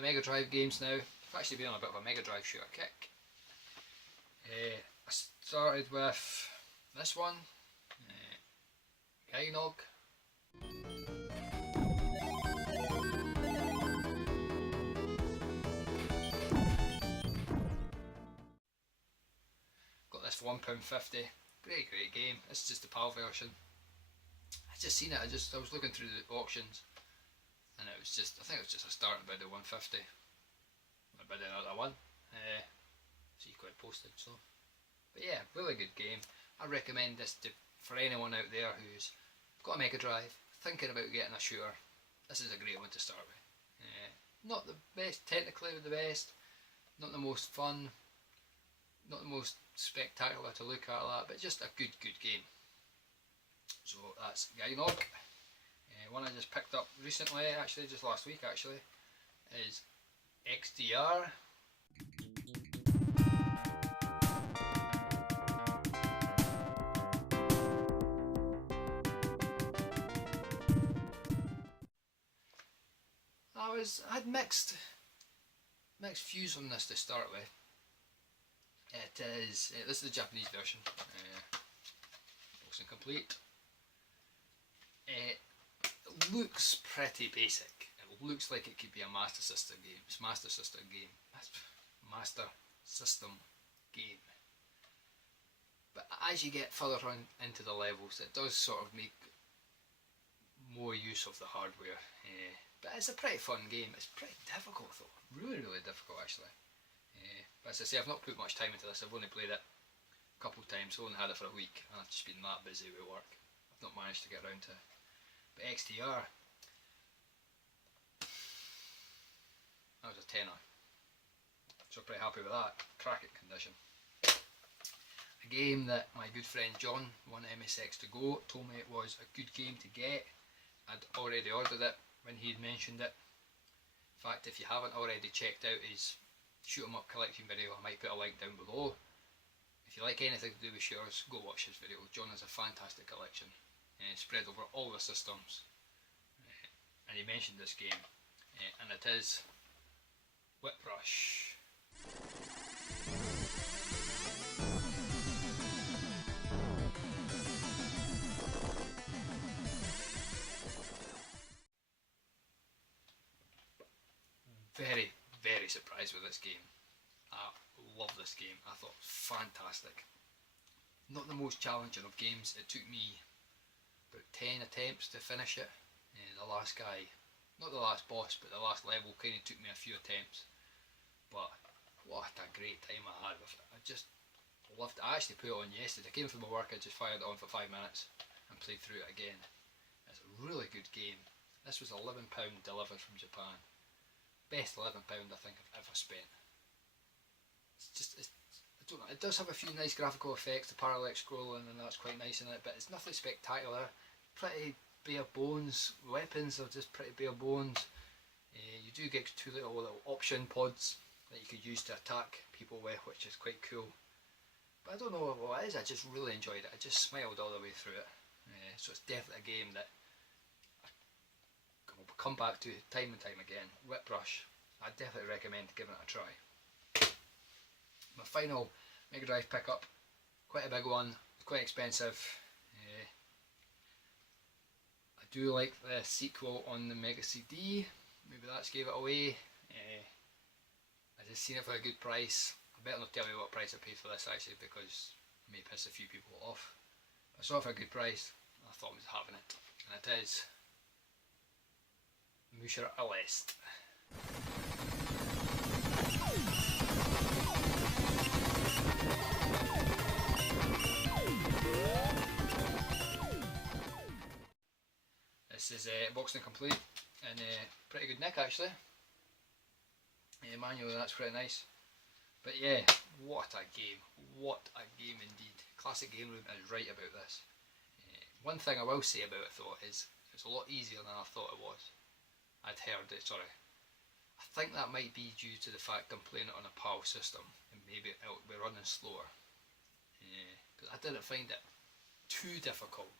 the Mega Drive games now. I've actually been on a bit of a Mega Drive shooter kick. I started with this one, Gynog. Got this for £1.50. Great game. It's just the PAL version. I just seen it. I was looking through the auctions, and it was just, I think it was just a starting bid of 150. I bid another one. See quite posted. So, but yeah, really good game. I recommend this for anyone out there who's got a Mega Drive, thinking about getting a shooter. This is a great one to start with. Not the best, technically the best, not the most fun, not the most spectacular to look at, but just a good game. So that's Gynog. One I just picked up recently, actually just last week actually, is XDR. I had mixed views on this to start with. It is, this is the Japanese version, box and complete. It looks pretty basic. It looks like it could be a Master System game. It's Master System game. But as you get further on into the levels, it does sort of make more use of the hardware. But it's a pretty fun game. It's pretty difficult though, really difficult actually. But as I say, I've not put much time into this. I've only played it a couple of times, only had it for a week, and I've just been that busy with work. I've not managed to get around to it. But XDR, that was a tenner, so pretty happy with that. Cracking condition. A game that my good friend John, one MSX2Go, told me it was a good game to get. I'd already ordered it when he'd mentioned it. In fact, if you haven't already checked out his shoot 'em up collection video, I might put a link down below. If you like anything to do with shooters, go watch his video. John has a fantastic collection, spread over all the systems, and he mentioned this game, and it is Whiprush. Very surprised with this game. I love this game. I thought it was fantastic. Not the most challenging of games. It took me about 10 attempts to finish it. The last guy, not the last boss, but the last level kind of took me a few attempts. But what a great time I had with it. I just loved it. I actually put it on yesterday. I came from my work, I just fired it on for 5 minutes and played through it again. It's a really good game. This was £11 delivered from Japan. Best £11 I think I've ever spent. I don't know, it does have a few nice graphical effects, the parallax scrolling and that's quite nice in it, but it's nothing spectacular. Pretty bare bones. Weapons are just pretty bare bones. You do get two little option pods that you could use to attack people with, which is quite cool. But I don't know what it is, I just really enjoyed it. I just smiled all the way through it. So it's definitely a game that I'll come back to time and time again. Whiprush, I definitely recommend giving it a try. My final Mega Drive pickup, quite a big one, quite expensive. I do like the sequel on the Mega CD, maybe that's gave it away. I just seen it for a good price. I better not tell you what price I paid for this actually, because it may piss a few people off. I saw it for a good price, I thought I was having it, and it is Musher Alest. This is boxed and complete, and pretty good nick actually. Manually, that's pretty nice. But yeah, what a game indeed. Classic Game Room is right about this. One thing I will say about it though is it's a lot easier than I thought it was. I think that might be due to the fact I'm playing it on a PAL system and maybe it'll be running slower. Because I didn't find it too difficult.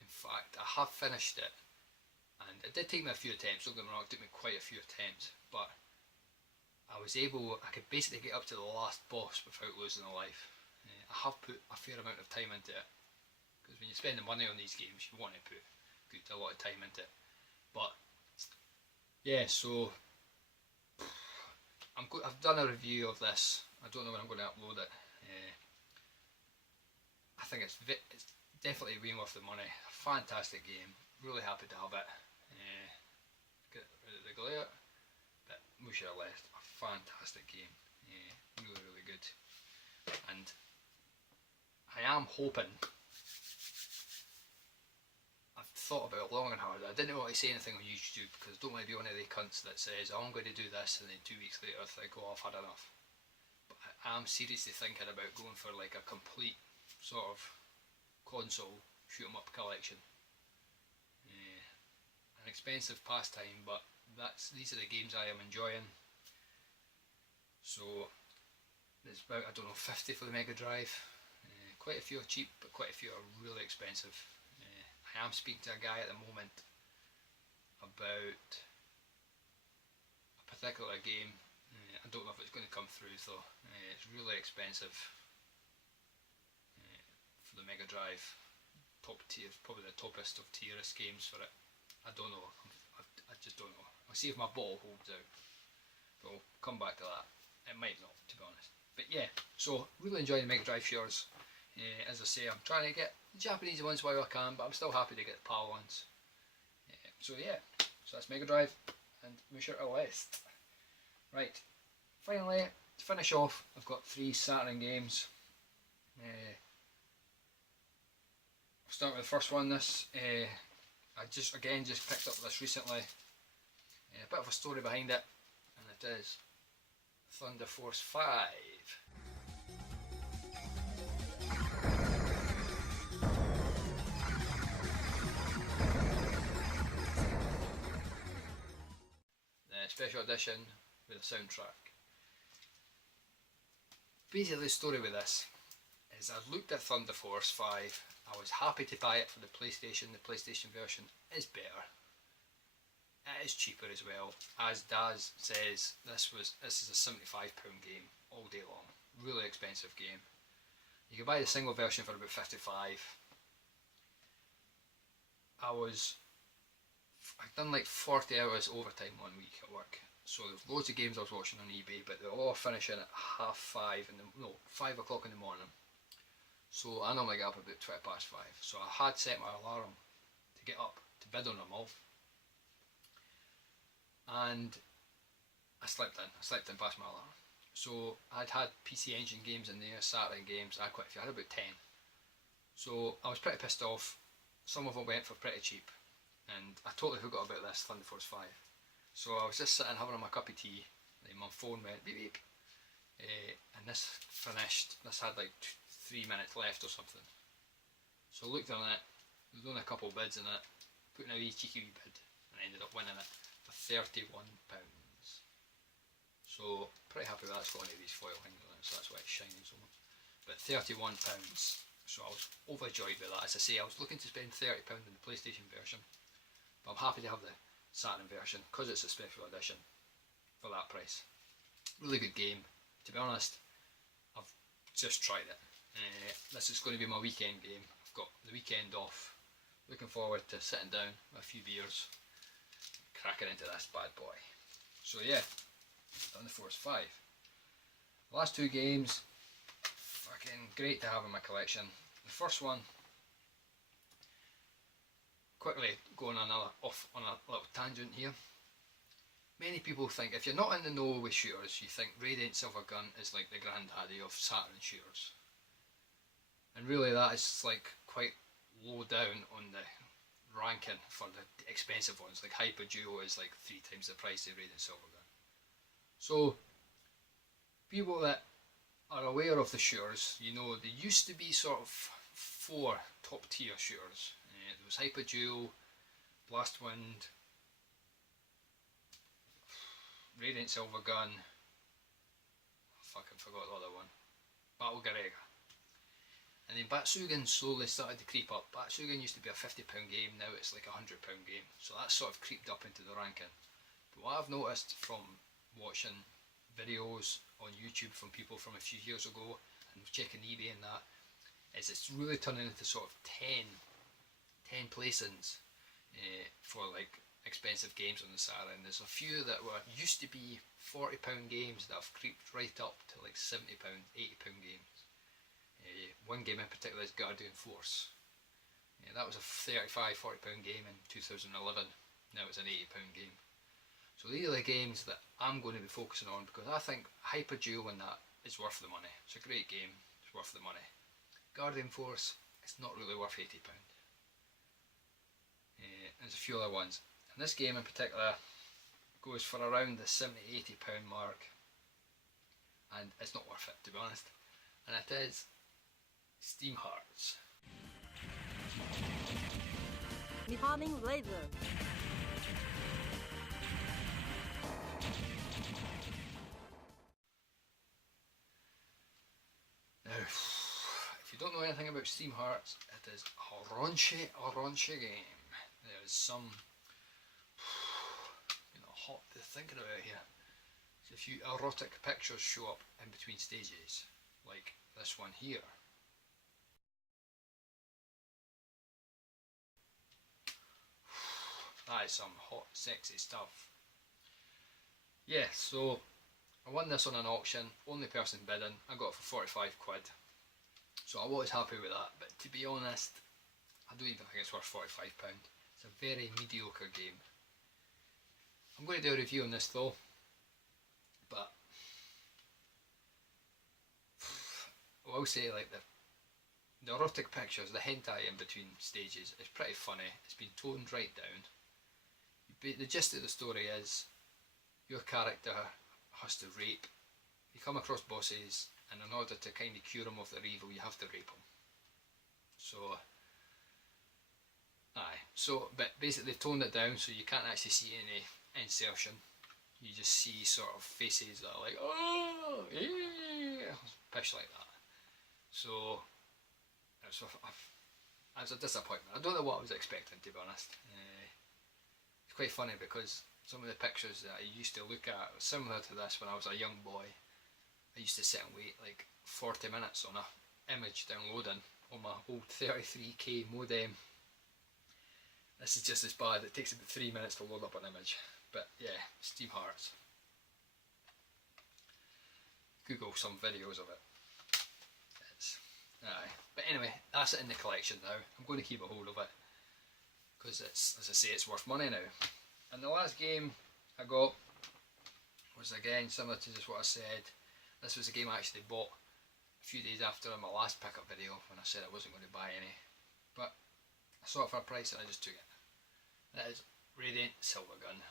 In fact, I have finished it And it did take me a few attempts, don't get me wrong, it took me quite a few attempts, but I could basically get up to the last boss without losing a life. I have put a fair amount of time into it, because when you spend the money on these games, you want to put a lot of time into it. But yeah, so I've done a review of this. I don't know when I'm going to upload it. I think it's definitely being worth the money. A fantastic game. Really happy to have it. Get rid of the glare, but wish I left. A fantastic game. Really, really good. And I am hoping. I've thought about it long and hard. I didn't want to say anything on YouTube because I don't want to be one of the cunts that says, oh, I'm going to do this, and then 2 weeks later I think, oh, I've had enough. But I am seriously thinking about going for like a complete sort of console shoot 'em up collection. An expensive pastime, but these are the games I am enjoying. So there's about, I don't know, 50 for the Mega Drive. Quite a few are cheap, but quite a few are really expensive. I am speaking to a guy at the moment about a particular game. I don't know if it's going to come through though. It's really expensive for the Mega Drive. Top tier, probably the toppest of tierest games for it. I don't know. I just don't know. I'll see if my bottle holds out. But we'll come back to that. It might not, to be honest. But yeah, so really enjoying the Mega Drive shooters. As I say, I'm trying to get the Japanese ones while I can, but I'm still happy to get the PAL ones. So yeah, so that's Mega Drive and Musha List. Right, finally, to finish off, I've got 3 Saturn games. I'll start with the first one. I just picked up this recently. A bit of a story behind it, and it is Thunder Force 5. The special edition with a soundtrack. Basically, the story with this is I looked at Thunder Force 5. I was happy to buy it for the PlayStation. The PlayStation version is better. It is cheaper as well. As Daz says, this is a £75 game all day long. Really expensive game. You can buy the single version for about 55. I'd done like 40 hours overtime 1 week at work. So there's loads of games I was watching on eBay, but they're all finishing at 5 o'clock in the morning. So I normally get up about 5:20. So I had set my alarm to get up to bid on them all. And I slept in past my alarm. So I'd had PC Engine games in there, Saturn games, I had quite a few, I had about 10. So I was pretty pissed off. Some of them went for pretty cheap. And I totally forgot about this Thunder Force 5. So I was just sitting having my cup of tea, and my phone went beep beep. And this finished, this had like 3 minutes left or something. So I looked on it, there was only a couple of bids in it, put in a wee cheeky wee bid, and I ended up winning it for £31. So pretty happy with that. It's got one of these foil things on it, so that's why it's shining so much. But £31, so I was overjoyed with that. As I say, I was looking to spend £30 on the PlayStation version, but I'm happy to have the Saturn version because it's a special edition for that price. Really good game. To be honest, I've just tried it. This is going to be my weekend game. I've got the weekend off. Looking forward to sitting down with a few beers, cracking into this bad boy. So yeah, Thunder Force 5. The last 2 games, fucking great to have in my collection. The first one, quickly going off on a little tangent here. Many people think, if you're not in the know with shooters, you think Radiant Silvergun is like the granddaddy of Saturn shooters. And really that is like quite low down on the ranking for the expensive ones. Like Hyper Duo is like 3 times the price of Radiant Silvergun. So people that are aware of the shooters, you know, there used to be sort of 4 top tier shooters. There was Hyper Duo, Blastwind, Radiant Silvergun, I fucking forgot the other one, Battle Garega. And then Batsugan slowly started to creep up. Batsugan used to be a £50 game, now it's like a £100 game. So that's sort of creeped up into the ranking. But what I've noticed from watching videos on YouTube from people from a few years ago and checking eBay and that, is it's really turning into sort of 10 placings for like expensive games on the Sara. And there's a few that were used to be £40 games that have creeped right up to like £70, £80 games. One game in particular is Guardian Force. That was a £35, £40 game in 2011. Now it's an £80 game. So these are the games that I'm going to be focusing on, because I think Hyperdual and that is worth the money. It's a great game, it's worth the money. Guardian Force, it's not really worth £80. There's a few other ones. And this game in particular goes for around the £70, £80 mark. And it's not worth it, to be honest. And it is Steam Hearts. Becoming laser. Now, if you don't know anything about Steam Hearts, it is a raunchy game. There is some, hot to thinking about here. So a few erotic pictures show up in between stages, like this one here. That is some hot, sexy stuff. Yeah, so I won this on an auction, only person bidding. I got it for 45 quid. So I was happy with that, but to be honest, I don't even think it's worth £45. It's a very mediocre game. I'm going to do a review on this though, but I will say, like, the erotic pictures, the hentai in between stages is pretty funny. It's been toned right down. The gist of the story is your character has to rape. You come across bosses, and in order to kind of cure them of their evil, you have to rape them. But basically they've toned it down so you can't actually see any insertion. You just see sort of faces that are like, oh, yeah, pish like that. So it's a disappointment. I don't know what I was expecting, to be honest. It's quite funny because some of the pictures that I used to look at were similar to this when I was a young boy. I used to sit and wait like 40 minutes on a image downloading on my old 33k modem. This is just as bad. It takes about 3 minutes to load up an image. But yeah, Steam Hearts. Google some videos of it. But anyway, that's it in the collection now. I'm going to keep a hold of it because it's, as I say, it's worth money now. And the last game I got was again similar to just what I said. This was a game I actually bought a few days after my last pickup video when I said I wasn't going to buy any. But I saw it for a price and I just took it. That is Radiant Silvergun.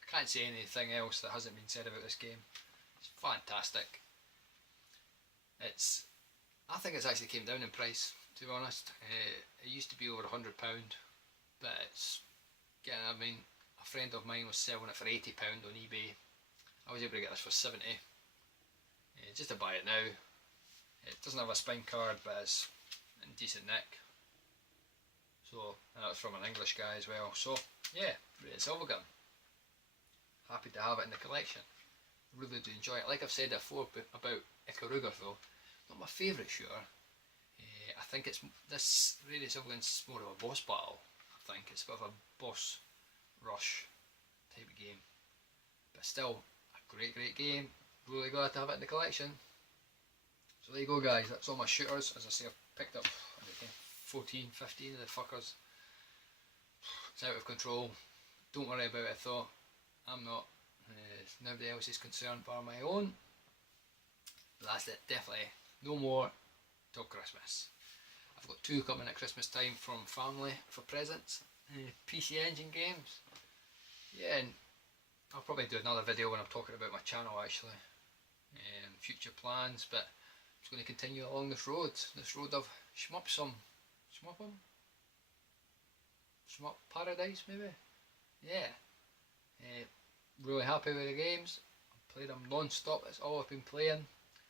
I can't say anything else that hasn't been said about this game. It's fantastic. I think it's actually came down in price, to be honest. It used to be over £100, but it's getting, I mean, a friend of mine was selling it for £80 on eBay. I was able to get this for 70. Just to buy it now. It doesn't have a spine card, but it's in decent nick. So that's from an English guy as well. So yeah, Silvergun. Happy to have it in the collection. Really do enjoy it. Like I've said before about Ikaruga though, not my favourite shooter. I think it's this Radiant Silvergun's more of a boss battle. I think it's a bit of a boss rush type of game, but still a great game. Really glad to have it in the collection. So there you go guys, that's all my shooters. As I say, I've picked up 14, 15 of the fuckers. It's out of control. Don't worry about it though. I'm not. Nobody else is concerned bar my own. But that's it, definitely. No more till Christmas. I've got 2 coming at Christmas time from family for presents. PC Engine games. Yeah, and I'll probably do another video when I'm talking about my channel actually. Future plans, but I'm just going to continue along this road of shmup some. Shmup 'em? Shmup Paradise maybe? Yeah. Really happy with the games. I played them non-stop, that's all I've been playing.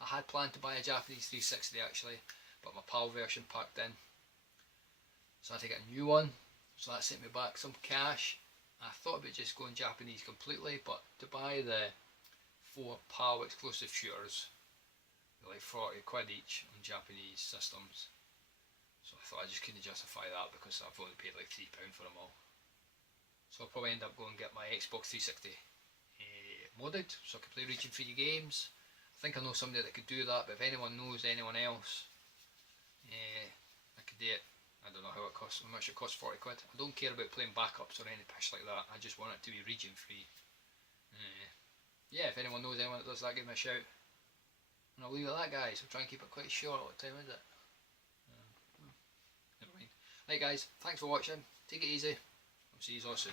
I had planned to buy a Japanese 360 actually, but my PAL version packed in. So I had to get a new one, so that sent me back some cash. I thought about just going Japanese completely, but to buy the 4 PAL exclusive shooters, they're like 40 quid each on Japanese systems. So I thought I just couldn't justify that because I've only paid like £3 for them all. So I'll probably end up going and get my Xbox 360 modded so I can play region-free games. I think I know somebody that could do that, but if anyone knows anyone else, I could do it. I don't know how it costs, how much it costs, 40 quid. I don't care about playing backups or any pish like that, I just want it to be region-free. Yeah, if anyone knows anyone that does that, give me a shout. And I'll leave it at that, guys. I'll try and keep it quite short. What time is it? Never mind. Right guys, thanks for watching. Take it easy. I'll see you all soon.